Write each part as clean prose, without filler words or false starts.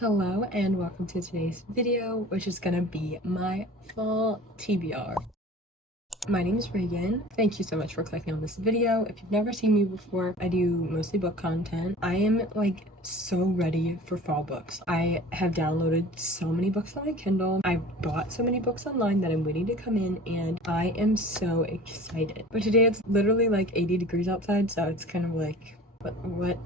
Hello and welcome to today's video, which is gonna be my fall TBR. My name is Reagan. Thank you so much for clicking on this video. If you've never seen me before, I do mostly book content. I am like so ready for fall books. I have downloaded so many books on my Kindle. I've bought so many books online that I'm waiting to come in, and I am so excited. But today it's literally like 80 degrees outside, so it's kind of like, what?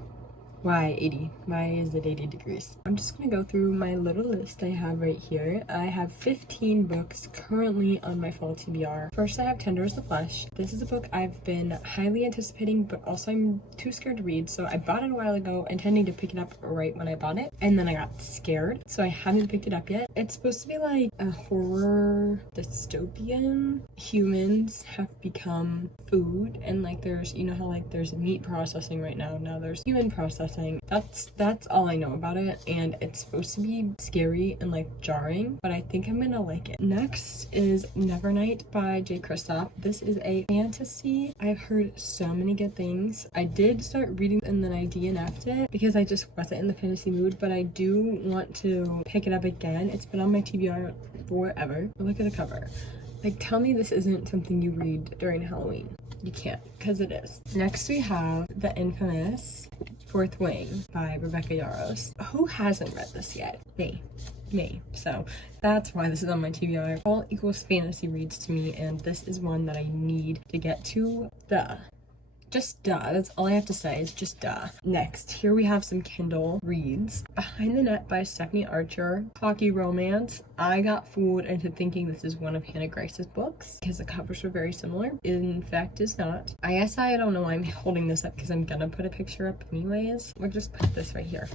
Why 80? Why is it 80 degrees? I'm just gonna go through my little list I have right here. I have 15 books currently on my fall TBR. First, I have Tender as the Flesh. This is a book I've been highly anticipating, but also I'm too scared to read. So I bought it a while ago, intending to pick it up right when I bought it. And then I got scared, so I haven't picked it up yet. It's supposed to be like a horror dystopian. Humans have become food, and like there's, you know how like there's meat processing right now. Now there's human processing. That's all I know about it, and it's supposed to be scary and like jarring, but I think I'm gonna like it. Next is Nevernight by Jay Kristoff. This is a fantasy. I've heard so many good things. I did start reading and then I DNF'd it because I just wasn't in the fantasy mood, but I do want to pick it up again. It's been on my TBR forever. Look at the cover. Like, tell me this isn't something you read during Halloween. You can't, because it is. Next we have the infamous Fourth Wing by Rebecca Yarros. Who hasn't read this yet? Me. So that's why this is on my TBR. All equals fantasy reads to me, and this is one that I need to get to. Just duh. That's all I have to say is just duh. Next, here we have some Kindle reads. Behind the Net by Stephanie Archer. Hockey romance. I got fooled into thinking this is one of Hannah Grace's books because the covers were very similar. In fact, it's not. I guess I don't know why I'm holding this up because I'm gonna put a picture up anyways. We'll just put this right here.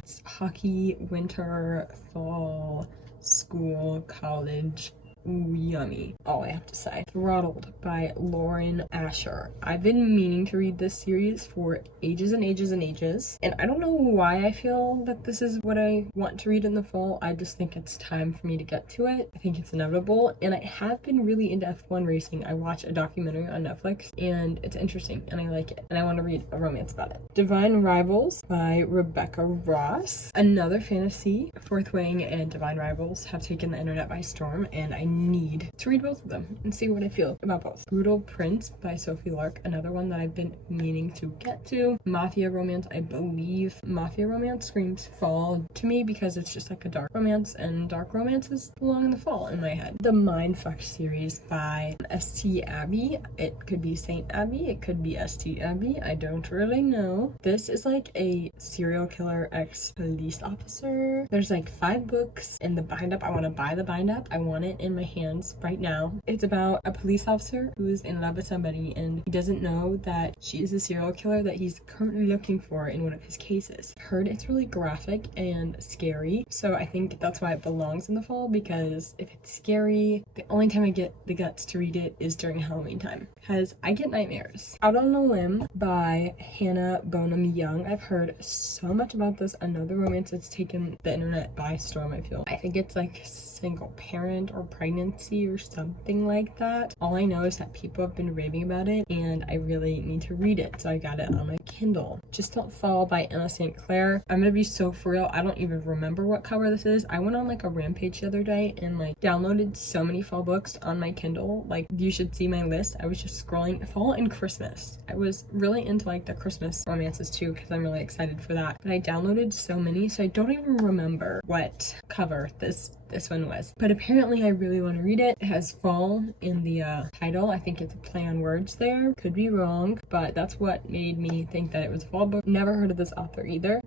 It's hockey, winter, fall, school, college. Ooh, yummy. All I have to say. Throttled by Lauren Asher. I've been meaning to read this series for ages and ages and ages, and I don't know why I feel that this is what I want to read in the fall. I just think it's time for me to get to it. I think it's inevitable, and I have been really into F1 racing. I watch a documentary on Netflix, and it's interesting, and I like it, and I want to read a romance about it. Divine Rivals by Rebecca Ross. Another fantasy. Fourth Wing and Divine Rivals have taken the internet by storm, and I need to read both of them and see what I feel about both. Brutal Prince by Sophie Lark, another one that I've been meaning to get to. Mafia romance, I believe mafia romance screams fall to me because it's just like a dark romance, and dark romances belong in the fall in my head. The Mindfuck series by St. Abbey. It could be St. Abbey, it could be St. Abbey, I don't really know. This is like a serial killer ex-police officer. There's like 5 books in the bind up. I want to buy the bind up. I want it in my hands right now. It's about a police officer who's in love with somebody, and he doesn't know that she is a serial killer that he's currently looking for in one of his cases. Heard it's really graphic and scary, so I think that's why it belongs in the fall, because if it's scary, the only time I get the guts to read it is during Halloween time, because I get nightmares. Out on a Limb by Hannah Bonham Young. I've heard so much about this. Another romance that's taken the internet by storm, I feel. I think it's like single parent or pregnancy or something like that. All I know is that people have been raving about it, and I really need to read it, so I got it on my Kindle. Just Don't Fall by Emma St. Clair. I'm gonna be so for real, I don't even remember what cover this is. I went on like a rampage the other day and like downloaded so many fall books on my Kindle. Like, you should see my list. I was just scrolling fall and Christmas. I was really into like the Christmas romances too, because I'm really excited for that. But I downloaded so many, so I don't even remember what cover this one was. But apparently I really want to read it. It has fall in the title. I think it's a play on words there. Could be wrong, but that's what made me think that it was a fall book. Never heard of this author either.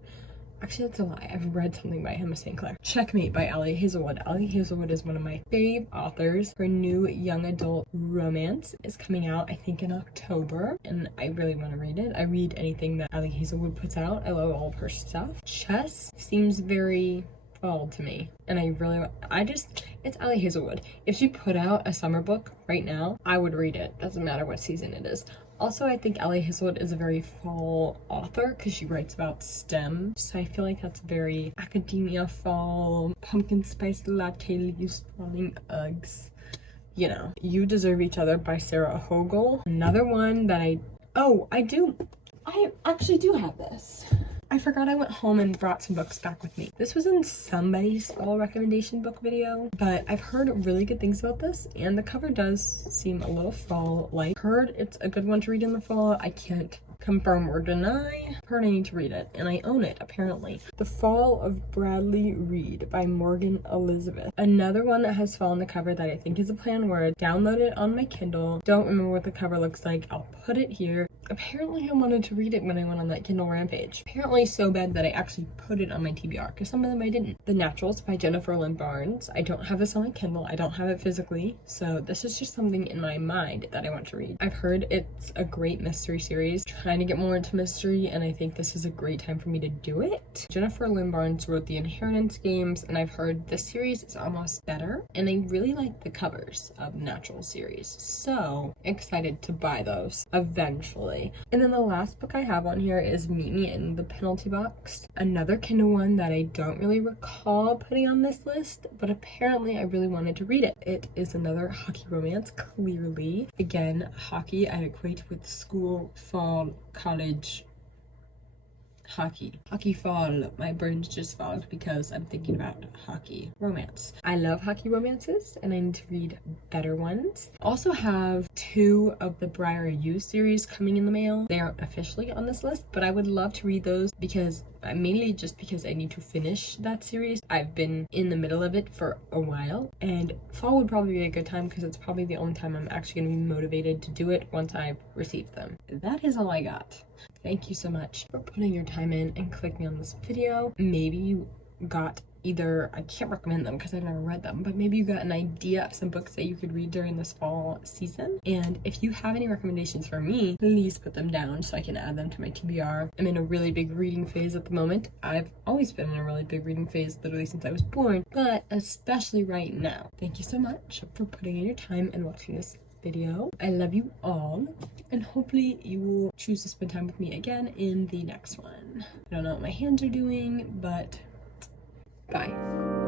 Actually, that's a lie. I've read something by Emma St. Clair. Checkmate by Ali Hazelwood. Ali Hazelwood is one of my fave authors. Her new young adult romance is coming out, I think, in October, and I really want to read it. I read anything that Ali Hazelwood puts out. I love all of her stuff. Chess seems very fall to me, and it's Ali Hazelwood. If she put out a summer book right now, I would read it. Doesn't matter what season it is. Also, I think Ali Hazelwood is a very fall author because she writes about STEM. So I feel like that's very academia fall, pumpkin spice latte, leaves falling, Uggs. You know. You Deserve Each Other by Sarah Hogel. Another one that I actually do have this. I forgot I went home and brought some books back with me. This was in somebody's fall recommendation book video, but I've heard really good things about this, and the cover does seem a little fall-like. Heard it's a good one to read in the fall. I can't confirm or deny. Heard I need to read it, and I own it apparently. The Fall of Bradley Reed by Morgan Elizabeth. Another one that has fall on the cover that I think is a play on word. Download it on my Kindle. Don't remember what the cover looks like. I'll put it here. Apparently I wanted to read it when I went on that Kindle rampage. Apparently so bad that I actually put it on my TBR, because some of them I didn't. The Naturals by Jennifer Lynn Barnes. I don't have this on my Kindle. I don't have it physically, so this is just something in my mind that I want to read. I've heard it's a great mystery series. Trying to get more into mystery, and I think this is a great time for me to do it. Jennifer Lynn Barnes wrote the Inheritance Games, and I've heard this series is almost better, and I really like the covers of Natural series, so excited to buy those eventually. And then the last book I have on here is Meet Me in the Penalty Box, another Kindle one that I don't really recall putting on this list, but apparently I really wanted to read it. It is another hockey romance, clearly. Again, hockey I equate with school, fall, college, hockey fall. My brain's just fogged because I'm thinking about hockey romance. I love hockey romances, and I need to read better ones. Also have 2 of the Briar U series coming in the mail. They aren't officially on this list, but I would love to read those because mainly just because I need to finish that series. I've been in the middle of it for a while, and fall would probably be a good time because it's probably the only time I'm actually going to be motivated to do it once I've received them. That is all I got. Thank you so much for putting your time in and clicking on this video. Maybe you got either, I can't recommend them because I've never read them, but maybe you got an idea of some books that you could read during this fall season. And if you have any recommendations for me, please put them down so I can add them to my TBR. I'm in a really big reading phase at the moment. I've always been in a really big reading phase, literally since I was born, but especially right now. Thank you so much for putting in your time and watching this video. I love you all, and hopefully you will choose to spend time with me again in the next one. I don't know what my hands are doing, but bye.